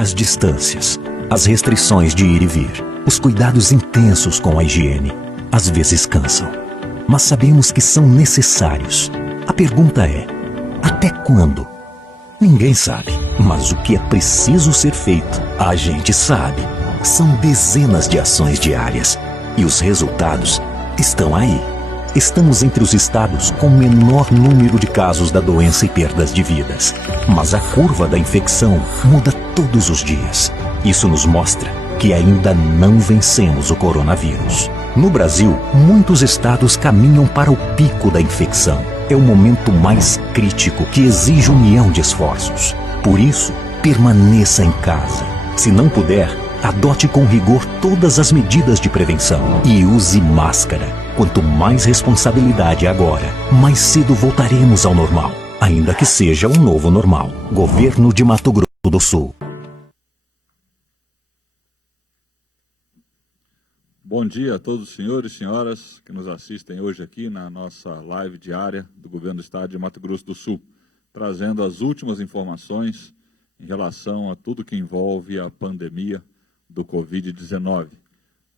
As distâncias, as restrições de ir e vir, os cuidados intensos com a higiene, às vezes cansam. Mas sabemos que são necessários. A pergunta é: até quando? Ninguém sabe, mas o que é preciso ser feito, a gente sabe. São dezenas de ações diárias e os resultados estão aí. Estamos entre os estados com menor número de casos da doença e perdas de vidas. Mas a curva da infecção muda todos os dias. Isso nos mostra que ainda não vencemos o coronavírus. No Brasil, muitos estados caminham para o pico da infecção. É o momento mais crítico que exige união de esforços. Por isso, permaneça em casa. Se não puder, adote com rigor todas as medidas de prevenção e use máscara. Quanto mais responsabilidade agora, mais cedo voltaremos ao normal, ainda que seja um novo normal. Governo de Mato Grosso do Sul. Bom dia a todos os senhores e senhoras que nos assistem hoje aqui na nossa live diária do Governo do Estado de Mato Grosso do Sul, trazendo as últimas informações em relação a tudo que envolve a pandemia do Covid-19.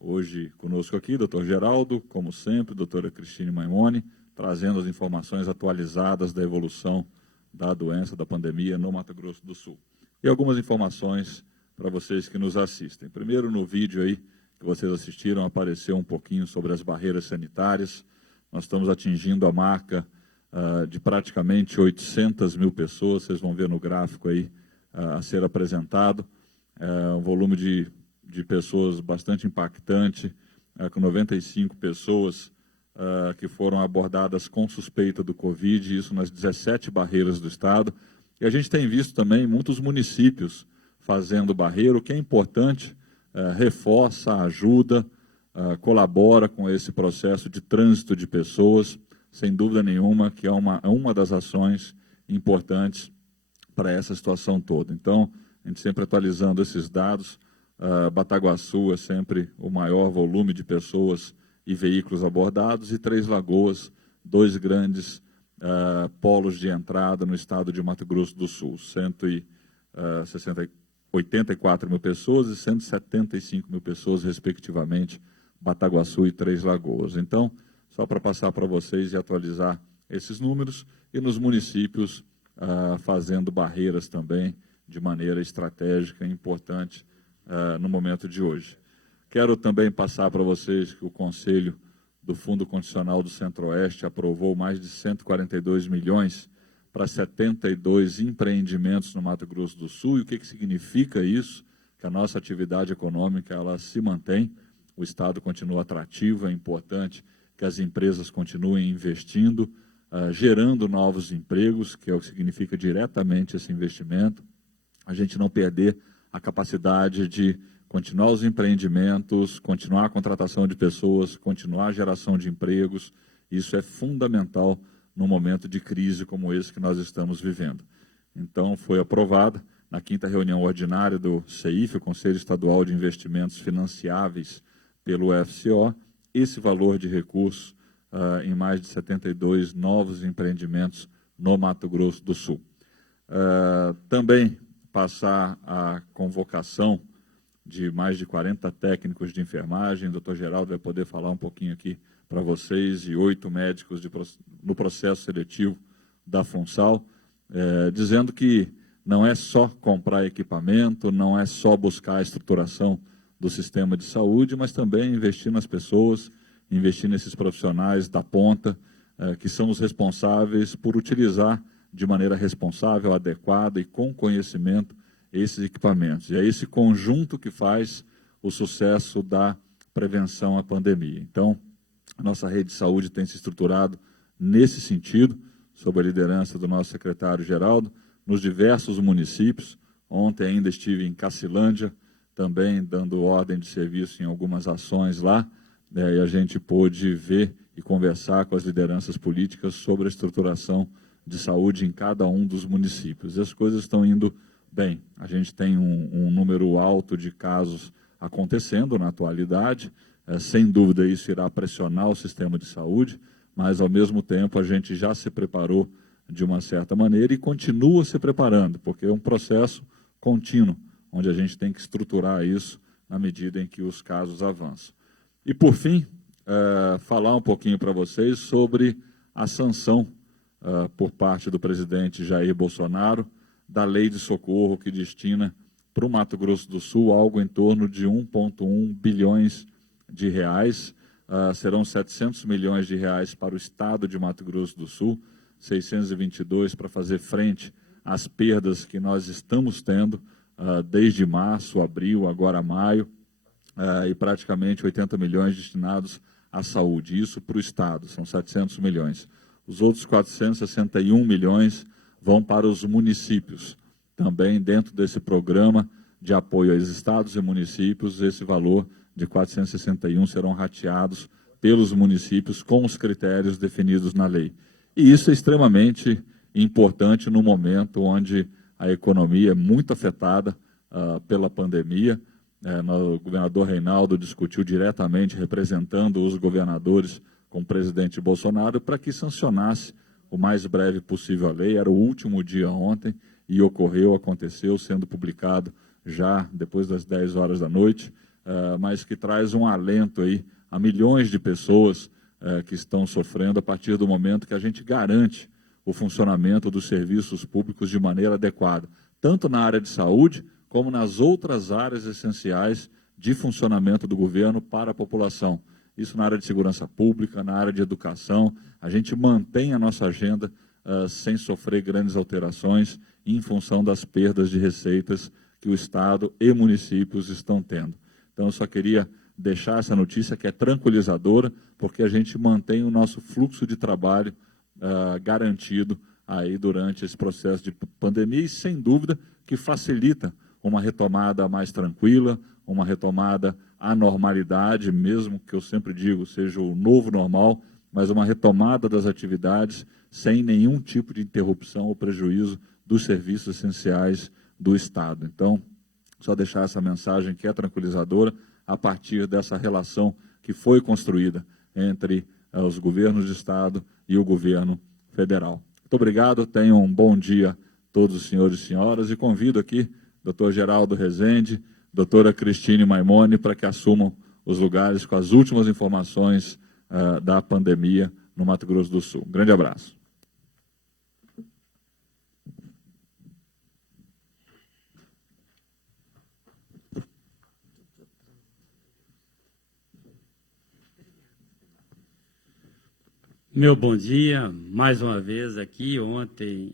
Hoje conosco aqui, doutor Geraldo, como sempre, doutora Cristine Maimone, trazendo as informações atualizadas da evolução da doença, da pandemia no Mato Grosso do Sul. E algumas informações para vocês que nos assistem. Primeiro, no vídeo aí que vocês assistiram, apareceu um pouquinho sobre as barreiras sanitárias. Nós estamos atingindo a marca de praticamente 800 mil pessoas, vocês vão ver no gráfico aí a ser apresentado, um volume de pessoas bastante impactante, com 95 pessoas que foram abordadas com suspeita do Covid, isso nas 17 barreiras do estado. E a gente tem visto também muitos municípios fazendo barreira, o que é importante, reforça, ajuda, colabora com esse processo de trânsito de pessoas, sem dúvida nenhuma, que é uma das ações importantes para essa situação toda. Então, a gente sempre atualizando esses dados, Bataguaçu é sempre o maior volume de pessoas e veículos abordados, e Três Lagoas, dois grandes polos de entrada no estado de Mato Grosso do Sul, 184 mil pessoas e 175 mil pessoas, respectivamente, Bataguaçu e Três Lagoas. Então, só para passar para vocês e atualizar esses números, e nos municípios fazendo barreiras também de maneira estratégica e importante no momento de hoje. Quero também passar para vocês que o Conselho do Fundo Constitucional do Centro-Oeste aprovou mais de 142 milhões para 72 empreendimentos no Mato Grosso do Sul. E o que significa isso? Que a nossa atividade econômica ela se mantém, o Estado continua atrativo, é importante que as empresas continuem investindo, gerando novos empregos, que é o que significa diretamente esse investimento, a gente não perder a capacidade de continuar os empreendimentos, continuar a contratação de pessoas, continuar a geração de empregos. Isso é fundamental num momento de crise como esse que nós estamos vivendo. Então, foi aprovada na 5ª reunião ordinária do CEIF, o Conselho Estadual de Investimentos Financiáveis pelo FCO, esse valor de recursos em mais de 72 novos empreendimentos no Mato Grosso do Sul. Também passar a convocação de mais de 40 técnicos de enfermagem, o doutor Geraldo vai poder falar um pouquinho aqui para vocês, e 8 médicos no processo seletivo da FUNSAL, dizendo que não é só comprar equipamento, não é só buscar a estruturação do sistema de saúde, mas também investir nas pessoas, investir nesses profissionais da ponta, que são os responsáveis por utilizar de maneira responsável, adequada e com conhecimento esses equipamentos. E é esse conjunto que faz o sucesso da prevenção à pandemia. Então, a nossa rede de saúde tem se estruturado nesse sentido, sob a liderança do nosso secretário Geraldo, nos diversos municípios. Ontem ainda estive em Cacilândia, também dando ordem de serviço em algumas ações lá, e a gente pôde ver e conversar com as lideranças políticas sobre a estruturação de saúde em cada um dos municípios. E as coisas estão indo bem. A gente tem um número alto de casos acontecendo na atualidade, sem dúvida isso irá pressionar o sistema de saúde, mas ao mesmo tempo a gente já se preparou de uma certa maneira e continua se preparando, porque é um processo contínuo. onde a gente tem que estruturar isso na medida em que os casos avançam. E, por fim, falar um pouquinho para vocês sobre a sanção por parte do presidente Jair Bolsonaro da lei de socorro que destina para o Mato Grosso do Sul algo em torno de 1,1 bilhões de reais. Serão 700 milhões de reais para o estado de Mato Grosso do Sul, 622 para fazer frente às perdas que nós estamos tendo desde março, abril, agora maio, e praticamente 80 milhões destinados à saúde. Isso para o estado, são 700 milhões. Os outros 461 milhões vão para os municípios. Também dentro desse programa de apoio aos estados e municípios, esse valor de 461 serão rateados pelos municípios com os critérios definidos na lei. E isso é extremamente importante no momento onde a economia é muito afetada pela pandemia. O governador Reinaldo discutiu diretamente, representando os governadores com o presidente Bolsonaro, para que sancionasse o mais breve possível a lei. Era o último dia ontem e aconteceu, sendo publicado já depois das 10 horas da noite, mas que traz um alento aí a milhões de pessoas que estão sofrendo a partir do momento que a gente garante o funcionamento dos serviços públicos de maneira adequada, tanto na área de saúde, como nas outras áreas essenciais de funcionamento do governo para a população. Isso na área de segurança pública, na área de educação, a gente mantém a nossa agenda sem sofrer grandes alterações em função das perdas de receitas que o Estado e municípios estão tendo. Então, eu só queria deixar essa notícia que é tranquilizadora, porque a gente mantém o nosso fluxo de trabalho garantido aí durante esse processo de pandemia e, sem dúvida, que facilita uma retomada mais tranquila, uma retomada à normalidade, mesmo que eu sempre digo seja o novo normal, mas uma retomada das atividades sem nenhum tipo de interrupção ou prejuízo dos serviços essenciais do Estado. Então, só deixar essa mensagem que é tranquilizadora a partir dessa relação que foi construída entre os governos de Estado e o governo federal. Muito obrigado, tenham um bom dia todos os senhores e senhoras, e convido aqui Dr. Geraldo Rezende, doutora Cristine Maimone, para que assumam os lugares com as últimas informações da pandemia no Mato Grosso do Sul. Um grande abraço. Meu bom dia, mais uma vez aqui. Ontem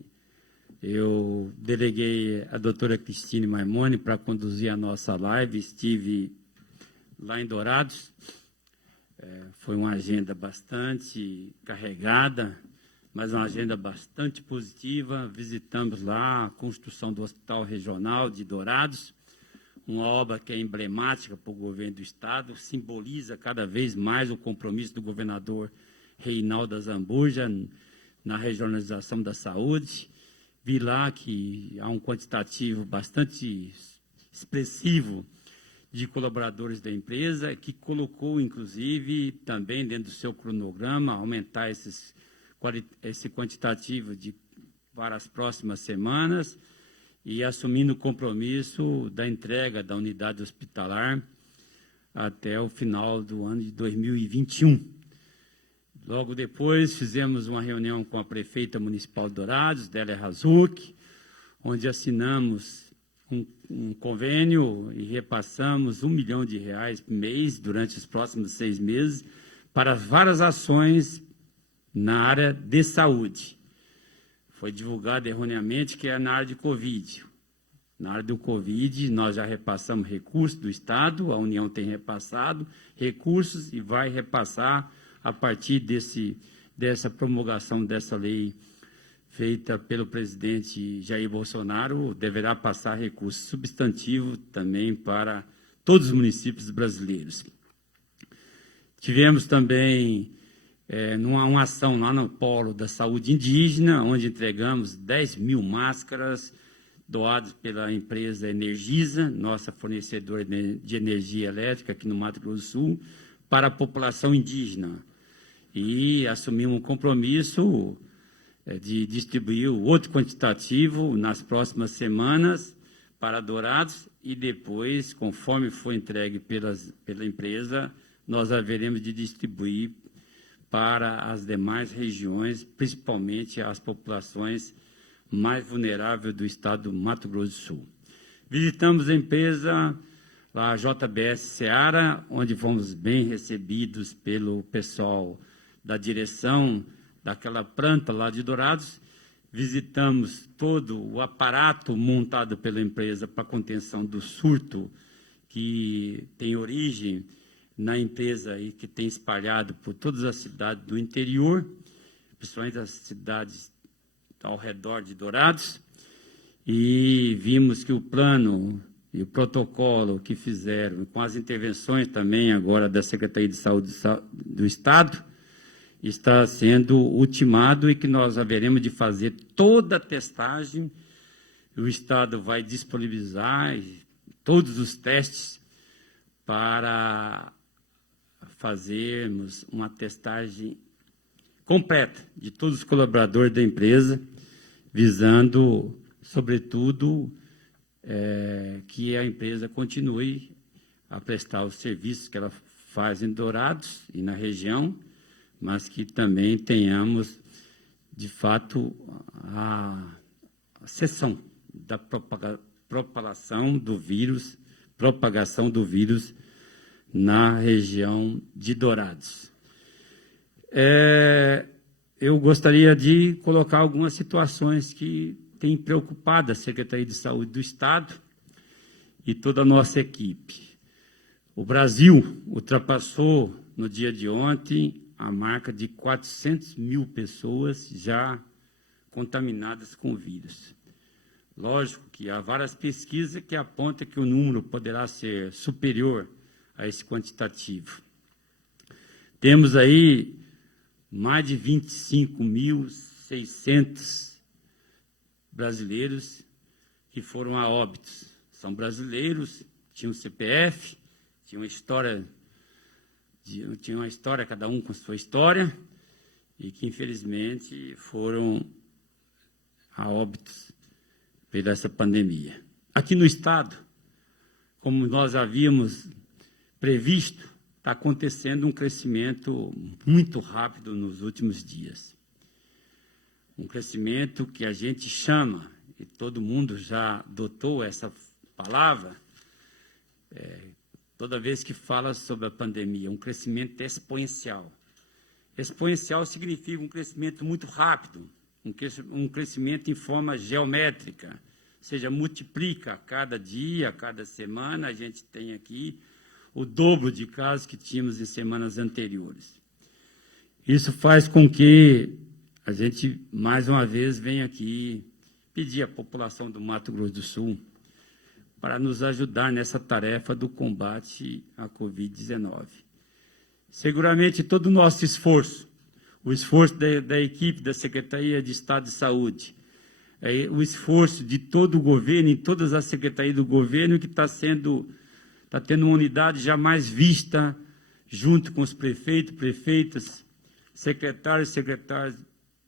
eu deleguei a doutora Cristine Maimone para conduzir a nossa live, estive lá em Dourados, foi uma agenda bastante carregada, mas uma agenda bastante positiva. Visitamos lá a construção do Hospital Regional de Dourados, uma obra que é emblemática para o governo do Estado, simboliza cada vez mais o compromisso do governador Reinaldo Azambuja na regionalização da saúde. Vi lá que há um quantitativo bastante expressivo de colaboradores da empresa, que colocou, inclusive, também dentro do seu cronograma, aumentar esse quantitativo para as próximas semanas e assumindo o compromisso da entrega da unidade hospitalar até o final do ano de 2021. Logo depois, fizemos uma reunião com a prefeita municipal de Dourados, Délia Razuc, onde assinamos um convênio e repassamos R$1 milhão por mês durante os próximos 6 meses para várias ações na área de saúde. Foi divulgado erroneamente que é na área de Covid. Na área do Covid, nós já repassamos recursos do Estado, a União tem repassado recursos e vai repassar a partir dessa promulgação dessa lei feita pelo presidente Jair Bolsonaro, deverá passar recurso substantivo também para todos os municípios brasileiros. Tivemos também uma ação lá no Polo da Saúde Indígena, onde entregamos 10 mil máscaras doadas pela empresa Energisa, nossa fornecedora de energia elétrica aqui no Mato Grosso do Sul, para a população indígena. E assumimos um compromisso de distribuir o outro quantitativo nas próximas semanas para Dourados e depois, conforme for entregue pela empresa, nós haveremos de distribuir para as demais regiões, principalmente as populações mais vulneráveis do estado do Mato Grosso do Sul. Visitamos a empresa, a JBS Seara, onde fomos bem recebidos pelo pessoal da direção daquela planta lá de Dourados. Visitamos todo o aparato montado pela empresa para contenção do surto, que tem origem na empresa e que tem espalhado por todas as cidades do interior, principalmente as cidades ao redor de Dourados, e vimos que o plano e o protocolo que fizeram, com as intervenções também agora da Secretaria de Saúde do Estado, está sendo ultimado e que nós haveremos de fazer toda a testagem. O Estado vai disponibilizar todos os testes para fazermos uma testagem completa de todos os colaboradores da empresa, visando, sobretudo, que a empresa continue a prestar os serviços que ela faz em Dourados e na região, mas que também tenhamos, de fato, a cessão da propagação do vírus na região de Dourados. Eu gostaria de colocar algumas situações que têm preocupado a Secretaria de Saúde do Estado e toda a nossa equipe. O Brasil ultrapassou, no dia de ontem, a marca de 400 mil pessoas já contaminadas com o vírus. Lógico que há várias pesquisas que apontam que o número poderá ser superior a esse quantitativo. Temos aí mais de 25.600 brasileiros que foram a óbitos. São brasileiros, tinham CPF, tinham uma história, cada um com sua história, e que, infelizmente, foram a óbitos por essa pandemia. Aqui no Estado, como nós havíamos previsto, está acontecendo um crescimento muito rápido nos últimos dias. Um crescimento que a gente chama, e todo mundo já adotou essa palavra, toda vez que fala sobre a pandemia, um crescimento exponencial. Exponencial significa um crescimento muito rápido, um crescimento em forma geométrica, ou seja, multiplica a cada dia, a cada semana, a gente tem aqui o dobro de casos que tínhamos em semanas anteriores. Isso faz com que a gente, mais uma vez, venha aqui pedir à população do Mato Grosso do Sul para nos ajudar nessa tarefa do combate à Covid-19. Seguramente, todo o nosso esforço, o esforço da equipe da Secretaria de Estado de Saúde, o esforço de todo o governo, em todas as secretarias do governo, que está tendo uma unidade jamais vista, junto com os prefeitos, prefeitas, secretários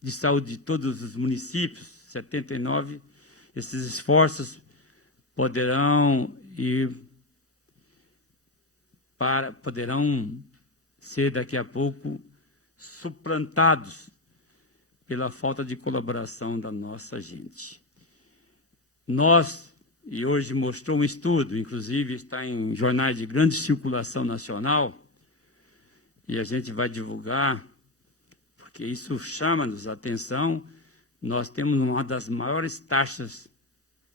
de saúde de todos os municípios, 79, esses esforços poderão ser daqui a pouco suplantados pela falta de colaboração da nossa gente. E hoje mostrou um estudo, inclusive está em jornais de grande circulação nacional, e a gente vai divulgar, porque isso chama-nos a atenção. Nós temos uma das maiores taxas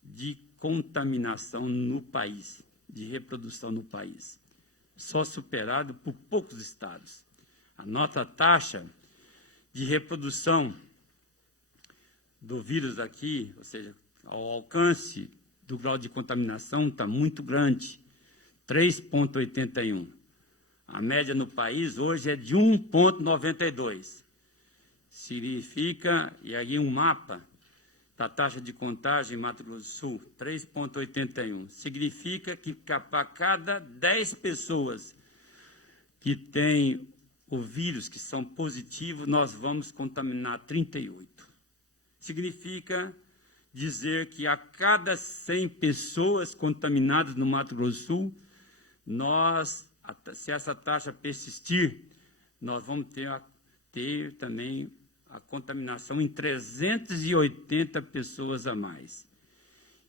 de contaminação no país, de reprodução no país, só superado por poucos estados. A nossa taxa de reprodução do vírus aqui, ou seja, ao alcance do grau de contaminação, está muito grande, 3,81. A média no país hoje é de 1,92. Significa, e aí um mapa da taxa de contágio em Mato Grosso do Sul, 3,81. Significa que para cada 10 pessoas que têm o vírus, que são positivos, nós vamos contaminar 38. Significa dizer que a cada 100 pessoas contaminadas no Mato Grosso do Sul, se essa taxa persistir, nós vamos ter também a contaminação em 380 pessoas a mais.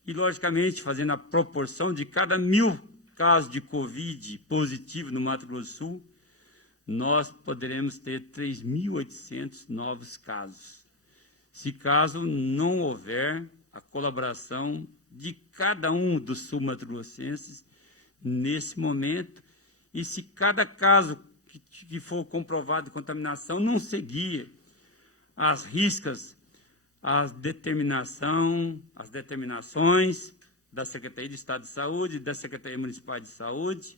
E, logicamente, fazendo a proporção de cada 1.000 casos de Covid positivo no Mato Grosso do Sul, nós poderemos ter 3.800 novos casos. Se caso não houver a colaboração de cada um dos sul-mato-grossenses nesse momento, e se cada caso que for comprovado de contaminação não seguir as riscas, as determinações da Secretaria de Estado de Saúde e da Secretaria Municipal de Saúde,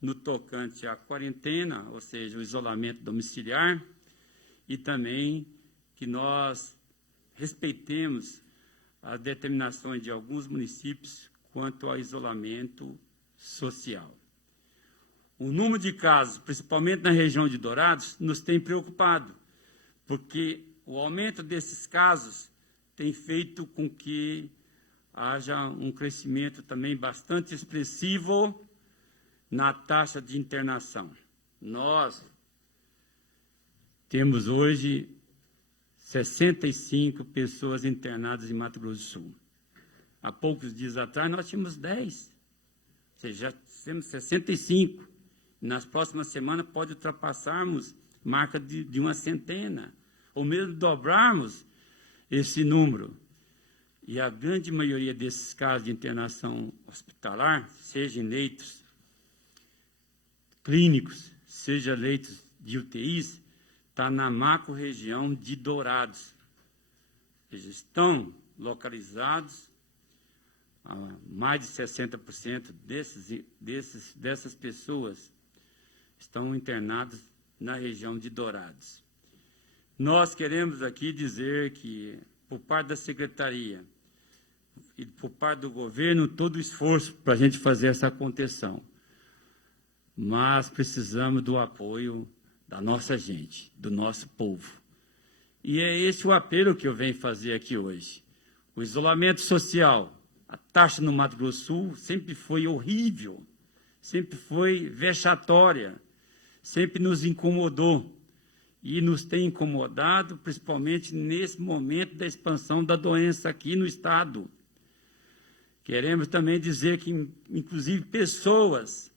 no tocante à quarentena, ou seja, o isolamento domiciliar, e também que nós respeitemos as determinações de alguns municípios quanto ao isolamento social. O número de casos, principalmente na região de Dourados, nos tem preocupado, porque o aumento desses casos tem feito com que haja um crescimento também bastante expressivo na taxa de internação. Nós temos hoje 65 pessoas internadas em Mato Grosso do Sul. Há poucos dias atrás nós tínhamos 10, ou seja, já temos 65. Nas próximas semanas pode ultrapassarmos marca de uma centena, ou mesmo dobrarmos esse número. E a grande maioria desses casos de internação hospitalar, seja em leitos clínicos, seja leitos de UTIs, está na macro-região de Dourados. Eles estão localizados, mais de 60% dessas pessoas estão internadas na região de Dourados. Nós queremos aqui dizer que, por parte da Secretaria e por parte do governo, todo o esforço para a gente fazer essa contenção. Mas precisamos do apoio da nossa gente, do nosso povo. E é esse o apelo que eu venho fazer aqui hoje. O isolamento social, a taxa no Mato Grosso do Sul sempre foi horrível, sempre foi vexatória, sempre nos incomodou e nos tem incomodado, principalmente nesse momento da expansão da doença aqui no Estado. Queremos também dizer que, inclusive, pessoas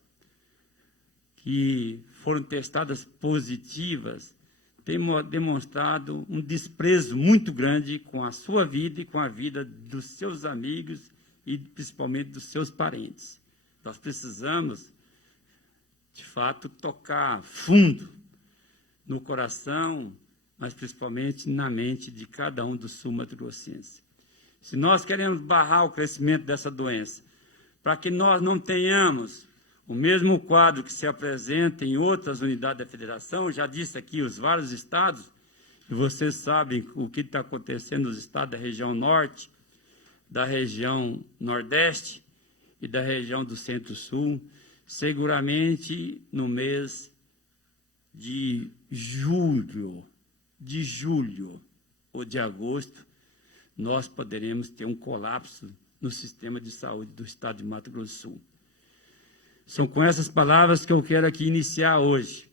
que foram testadas positivas têm demonstrado um desprezo muito grande com a sua vida e com a vida dos seus amigos e principalmente dos seus parentes. Nós precisamos, de fato, tocar fundo no coração, mas principalmente na mente de cada um dos sul-mato-grossenses. Se nós queremos barrar o crescimento dessa doença, para que nós não tenhamos o mesmo quadro que se apresenta em outras unidades da federação, já disse aqui os vários estados, e vocês sabem o que está acontecendo nos estados da região norte, da região nordeste e da região do centro-sul, seguramente no mês de julho ou de agosto, nós poderemos ter um colapso no sistema de saúde do estado de Mato Grosso do Sul. São com essas palavras que eu quero aqui iniciar hoje,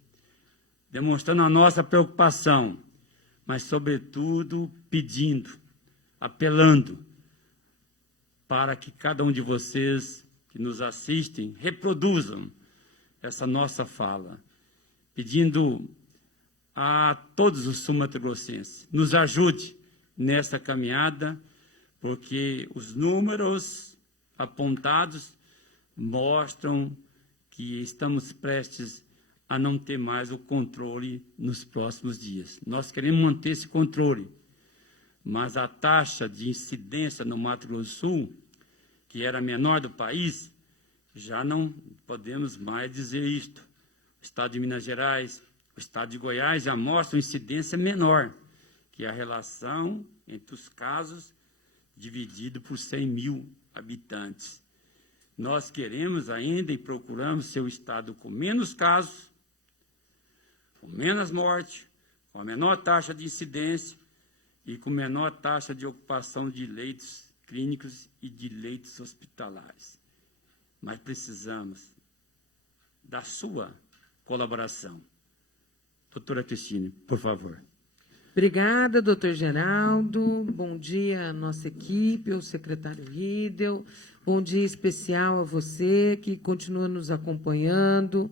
demonstrando a nossa preocupação, mas, sobretudo, pedindo, apelando para que cada um de vocês que nos assistem reproduzam essa nossa fala, pedindo a todos os sul-mato-grossenses, nos ajude nessa caminhada, porque os números apontados mostram que estamos prestes a não ter mais o controle nos próximos dias. Nós queremos manter esse controle, mas a taxa de incidência no Mato Grosso do Sul, que era a menor do país, já não podemos mais dizer isto. O estado de Minas Gerais, o estado de Goiás já mostram incidência menor, que é a relação entre os casos dividido por 100 mil habitantes. Nós queremos ainda e procuramos ser o estado com menos casos, com menos morte, com a menor taxa de incidência e com menor taxa de ocupação de leitos clínicos e de leitos hospitalares. Mas precisamos da sua colaboração. Doutora Cristine, por favor. Obrigada, doutor Geraldo. Bom dia à nossa equipe, ao secretário Riedel. Bom dia especial a você que continua nos acompanhando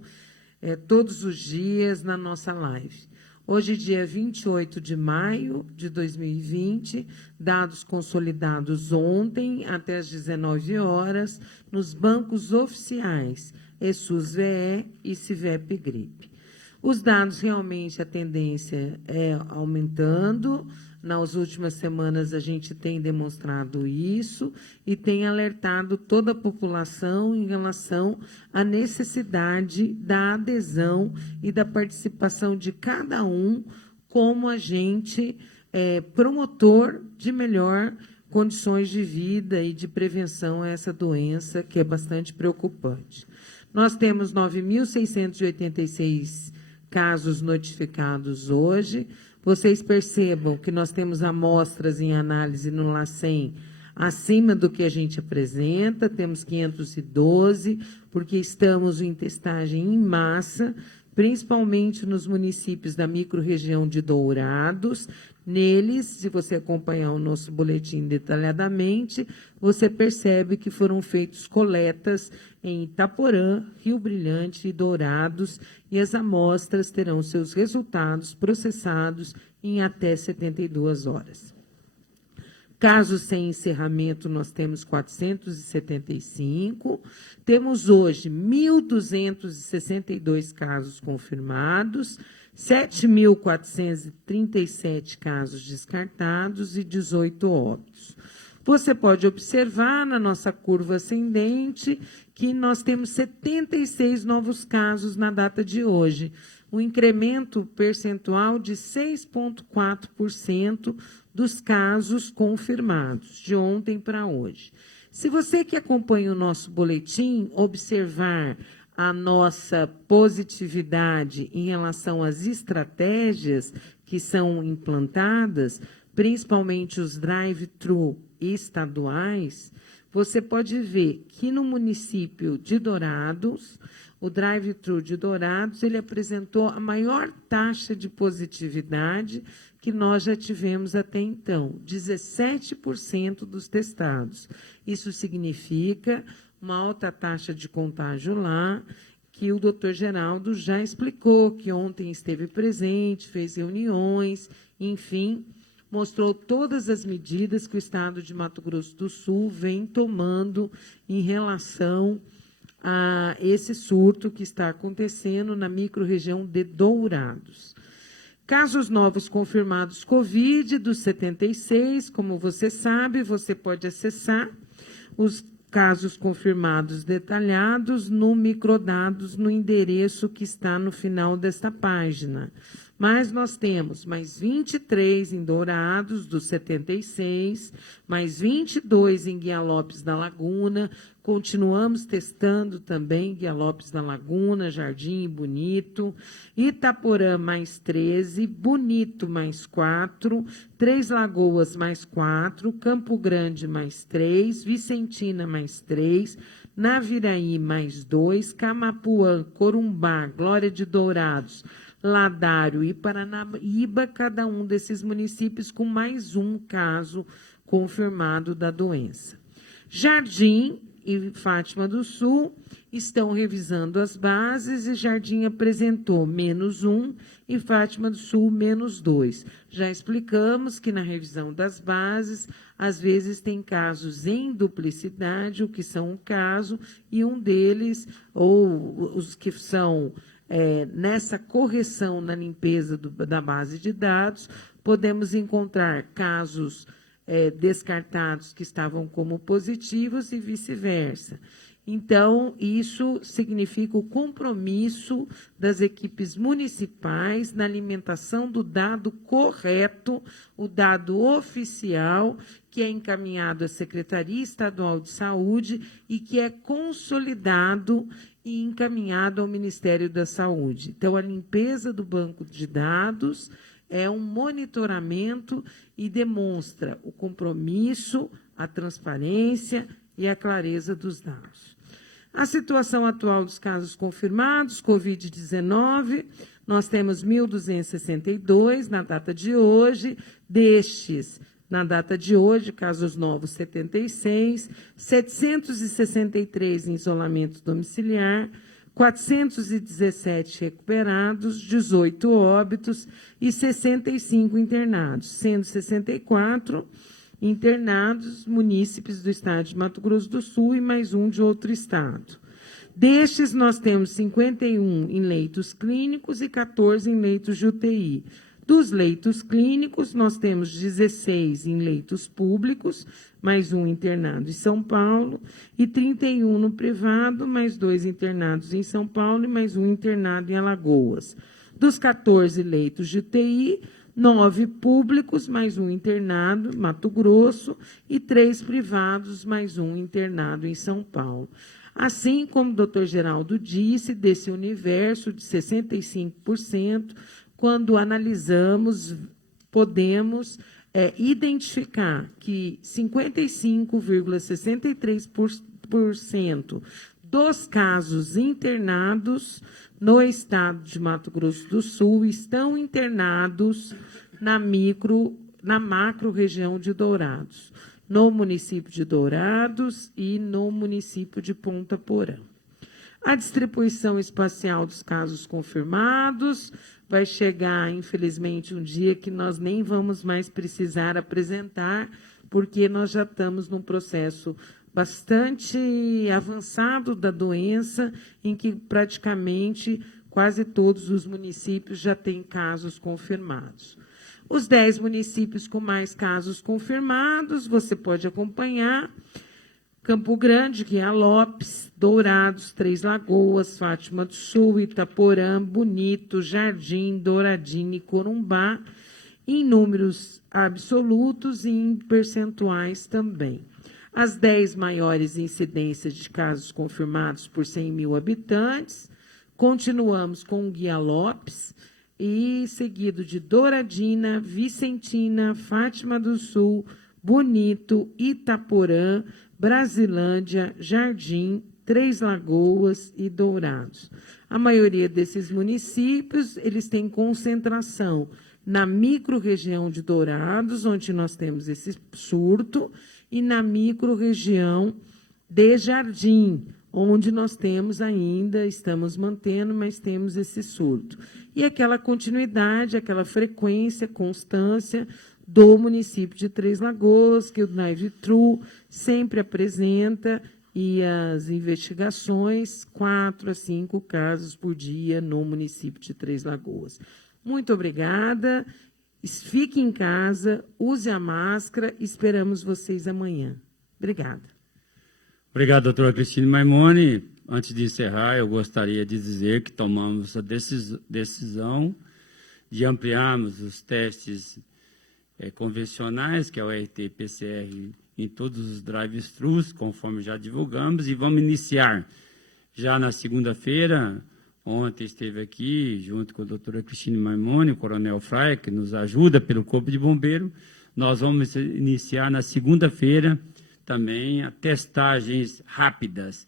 todos os dias na nossa live. Hoje, dia 28 de maio de 2020, dados consolidados ontem até às 19 horas nos bancos oficiais ESUS-VE e CIVEP-GRIPE. Os dados, realmente, a tendência é aumentando. Nas últimas semanas, a gente tem demonstrado isso e tem alertado toda a população em relação à necessidade da adesão e da participação de cada um como agente promotor de melhor condições de vida e de prevenção a essa doença, que é bastante preocupante. Nós temos 9.686 casos notificados hoje. Vocês percebam que nós temos amostras em análise no LACEN acima do que a gente apresenta, temos 512, porque estamos em testagem em massa, principalmente nos municípios da microrregião de Dourados. Neles, se você acompanhar o nosso boletim detalhadamente, você percebe que foram feitas coletas em Itaporã, Rio Brilhante e Dourados, e as amostras terão seus resultados processados em até 72 horas. Casos sem encerramento, nós temos 475. Temos hoje 1.262 casos confirmados, 7.437 casos descartados e 18 óbitos. Você pode observar na nossa curva ascendente que nós temos 76 novos casos na data de hoje, um incremento percentual de 6,4% dos casos confirmados, de ontem para hoje. Se você que acompanha o nosso boletim observar a nossa positividade em relação às estratégias que são implantadas, principalmente os drive-thru estaduais, você pode ver que no município de Dourados, o drive-thru de Dourados, ele apresentou a maior taxa de positividade que nós já tivemos até então, 17% dos testados. Isso significa uma alta taxa de contágio lá, que o doutor Geraldo já explicou, que ontem esteve presente, fez reuniões, enfim, mostrou todas as medidas que o Estado de Mato Grosso do Sul vem tomando em relação a esse surto que está acontecendo na microrregião de Dourados. Casos novos confirmados Covid, dos 76, como você sabe, você pode acessar os casos confirmados detalhados no microdados, no endereço que está no final desta página. Mas nós temos mais 23 em Dourados, dos 76, mais 22 em Guia Lopes da Laguna. Continuamos testando também Guia Lopes da Laguna, Jardim e Bonito. Itaporã, mais 13, Bonito, mais 4, Três Lagoas, mais 4, Campo Grande, mais 3, Vicentina, mais 3, Naviraí, mais 2, Camapuã, Corumbá, Glória de Dourados, Ladário e Paranaíba, cada um desses municípios com mais um caso confirmado da doença. Jardim e Fátima do Sul estão revisando as bases e Jardim apresentou -1 e Fátima do Sul -2. Já explicamos que na revisão das bases, às vezes tem casos em duplicidade, o que são um caso, e um deles, ou os que são nessa correção na limpeza da base de dados, podemos encontrar casos descartados que estavam como positivos e vice-versa. Então, isso significa o compromisso das equipes municipais na alimentação do dado correto, o dado oficial, que é encaminhado à Secretaria Estadual de Saúde e que é consolidado e encaminhado ao Ministério da Saúde. Então, a limpeza do banco de dados é um monitoramento e demonstra o compromisso, a transparência e a clareza dos dados. A situação atual dos casos confirmados, Covid-19, nós temos 1.262 na data de hoje, destes, na data de hoje, casos novos 76, 763 em isolamento domiciliar, 417 recuperados, 18 óbitos e 65 internados, sendo 64 internados munícipes do estado de Mato Grosso do Sul e mais um de outro estado. Destes, nós temos 51 em leitos clínicos e 14 em leitos de UTI. Dos leitos clínicos, nós temos 16 em leitos públicos, mais um internado em São Paulo, e 31 no privado, mais 2 internados em São Paulo e mais um internado em Alagoas. Dos 14 leitos de UTI, 9 públicos, mais um internado, Mato Grosso, e 3 privados, mais um internado em São Paulo. Assim como o doutor Geraldo disse, desse universo de 65%, quando analisamos, podemos identificar que 55,63% dos casos internados no estado de Mato Grosso do Sul estão internados na macro-região de Dourados, no município de Dourados e no município de Ponta Porã. A distribuição espacial dos casos confirmados vai chegar, infelizmente, um dia que nós nem vamos mais precisar apresentar, porque nós já estamos num processo bastante avançado da doença, em que praticamente quase todos os municípios já têm casos confirmados. Os 10 municípios com mais casos confirmados, você pode acompanhar: Campo Grande, Guiá Lopes, Dourados, Três Lagoas, Fátima do Sul, Itaporã, Bonito, Jardim, Douradina e Corumbá, em números absolutos e em percentuais também. As 10 maiores incidências de casos confirmados por 100 mil habitantes, continuamos com Guiá Lopes, e seguido de Douradina, Vicentina, Fátima do Sul, Bonito, Itaporã, Brasilândia, Jardim, Três Lagoas e Dourados. A maioria desses municípios, eles têm concentração na micro-região de Dourados, onde nós temos esse surto, e na micro-região de Jardim, onde nós temos ainda, estamos mantendo, mas temos esse surto. E aquela continuidade, aquela frequência, constância do município de Três Lagoas, que o drive-thru sempre apresenta, e as investigações, 4 a 5 casos por dia no município de Três Lagoas. Muito obrigada, fique em casa, use a máscara, esperamos vocês amanhã. Obrigada. Obrigado, doutora Cristine Maimone. Antes de encerrar, eu gostaria de dizer que tomamos a decisão de ampliarmos os testes convencionais, que é o RT-PCR, em todos os drive-thrus, conforme já divulgamos, e vamos iniciar já na segunda-feira. Ontem esteve aqui, junto com a doutora Cristine Maimone, o coronel Fraia, que nos ajuda pelo Corpo de Bombeiro. Nós vamos iniciar na segunda-feira também a testagens rápidas,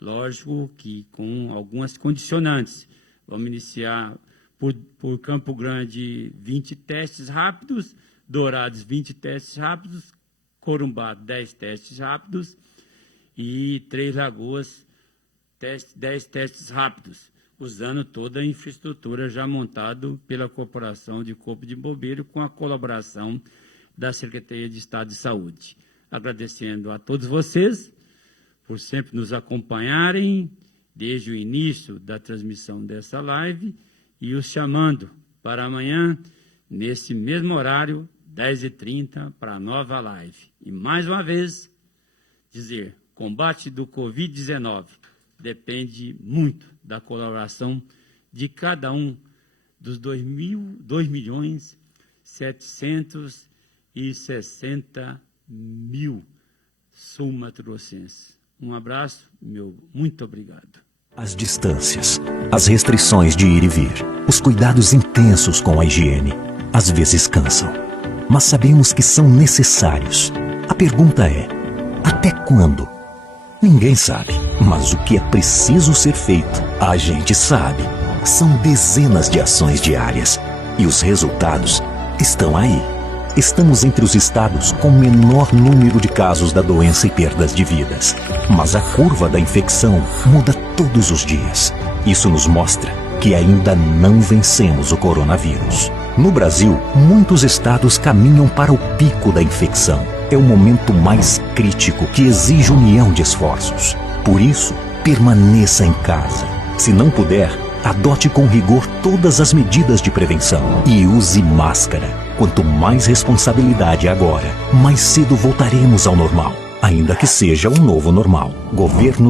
lógico que com algumas condicionantes. Vamos iniciar por Campo Grande 20 testes rápidos, Dourados 20 testes rápidos, Corumbá 10 testes rápidos e Três Lagoas 10 testes rápidos, usando toda a infraestrutura já montada pela Corporação de Corpo de Bombeiro com a colaboração da Secretaria de Estado de Saúde. Agradecendo a todos vocês por sempre nos acompanharem desde o início da transmissão dessa live e os chamando para amanhã, nesse mesmo horário, 10h30, para a nova live. E, mais uma vez, dizer, combate do Covid-19 depende muito da colaboração de cada um dos 2.760.000 sul-mato-grossenses. Um abraço, meu muito obrigado. As distâncias, as restrições de ir e vir, os cuidados intensos com a higiene. às vezes cansam, mas sabemos que são necessários. A pergunta é: até quando? Ninguém sabe, mas o que é preciso ser feito, a gente sabe. São dezenas de ações diárias e os resultados estão aí. Estamos entre os estados com menor número de casos da doença e perdas de vidas. Mas a curva da infecção muda todos os dias. Isso nos mostra que ainda não vencemos o coronavírus. No Brasil, muitos estados caminham para o pico da infecção. É o momento mais crítico que exige união de esforços. Por isso, permaneça em casa. Se não puder, adote com rigor todas as medidas de prevenção e use máscara. Quanto mais responsabilidade agora, mais cedo voltaremos ao normal, ainda que seja um novo normal. Governo